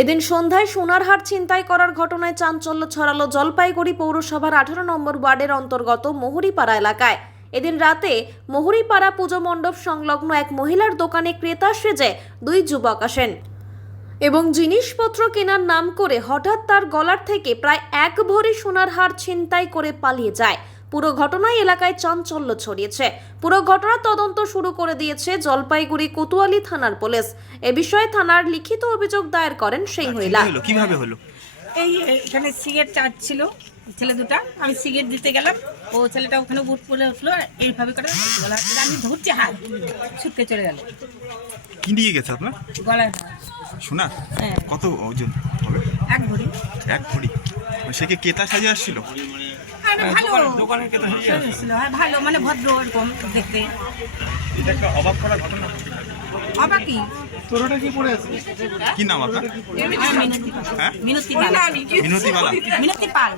এদিন সন্ধ্যায় সোনার হার ছিনতাই করার ঘটনায় চাঞ্চল্য ছড়ালো জলপাইগুড়ি পৌরসভার 18 নম্বর ওয়ার্ডের অন্তর্গত মহুরীপাড়া এলাকায়। এদিন রাতে মহুরীপাড়া পুজো মণ্ডপ সংলগ্ন এক মহিলার দোকানে ক্রেতা সেজে দুই যুবক আসেন এবং জিনিসপত্র কেনার নাম করে হঠাৎ তার গলার থেকে প্রায় 1 ভরি সোনার হার ছিনতাই করে পালিয়ে যায়। পুরো ঘটনায় এলাকায় চাঞ্চল্য ছড়িয়েছে। পুরো ঘটনার তদন্ত শুরু করে দিয়েছে জলপাইগুড়ি কোতোয়ালি থানার পুলিশ। এ বিষয়ে থানার লিখিত অভিযোগ দায়ের করেন সেই মহিলা। কিভাবে হলো? এখানে সিগারেট চাটছিল ছেলে দুটা, আমি সিগারেট দিতে গেলাম, ও ছেলেটা ওখানে বুট পরে উঠলো, আর এইভাবে করে গলা আমি ধরছি, হাত ছুটকে চলে গেল। কি নিয়ে গেছে আপনার গলায় সোনা? হ্যাঁ, কত ওজন হবে? 1 ভরি। 1 ভরি? সে কি ক্রেতা সাজে আসছিল? ভালো দোকানের ক্রেতা সাজে ছিল, ভালো মানে ভদ্র এরকম দেখতে। এটা একটা অবাক করার ঘটনা। অবাকি। তোরটা কি পড়ে আছে? কি নাম আপনার? মিনতি পাল। হ্যাঁ, মিনতি পাল। মিনতি বালা। মিনতি পাল।